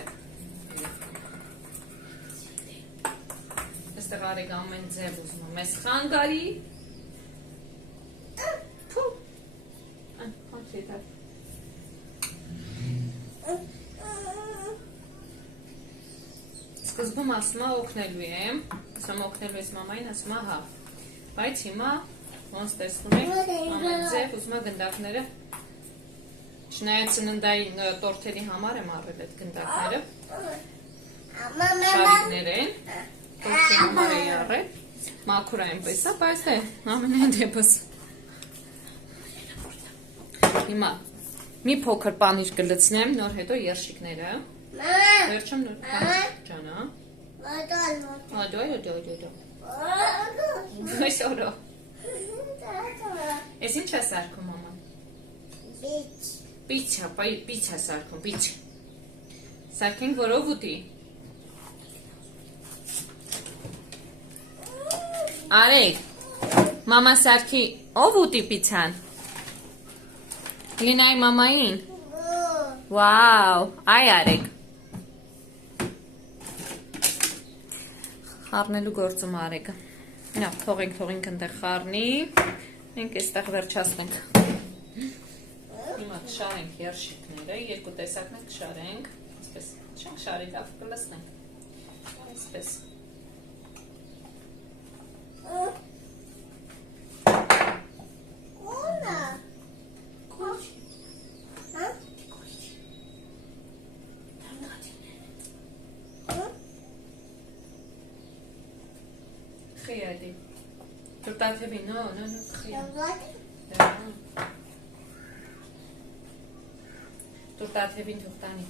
է։ Այստեղ արեք ամեն ձև ուզում եմ, ես խանգարի։ Փու։ Անցի դա։ Սկզբում ասում եմ օգնելու եմ, ասում օգնելու ես մամային, ասում եմ հա։ Բայց հիմա ոնց տեսնում եք, ամեն ձև ուզում եմ գնդակները, չնայած ծննդային տորթերի համար եմ առել այդ գնդակները, շարիկներ են, տորթի համար էի առել, մաքուր այնպես է, բայց է, ամենայն դեպս։ Հիմա մի փոքր պանիր կլցնեմ, նոր հետո երշիկները, վերջում նոր պանիր ջանա, այս օրո, ես ինչ է սարքում մաման, պիչ է սարքում, պիչ, սարքենք որով ուտի, արեք, մամա սարքի, ով ուտի պիչան, լինայ մամային, վաու, այ արեք, խառնելու գործում արեկը, նա թողենք ընդեղ խառնի, մենք էստեղ վերջացնենք, հիմա կշարենք երշիկները, երկու տեսակներ կշարենք, այսպես, չենք շարի լավ կլսնենք, այսպես, խիադի, տուրտաթևի, նո, տուրտաթևին թուղտանի,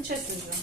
ինչ ես ուզում,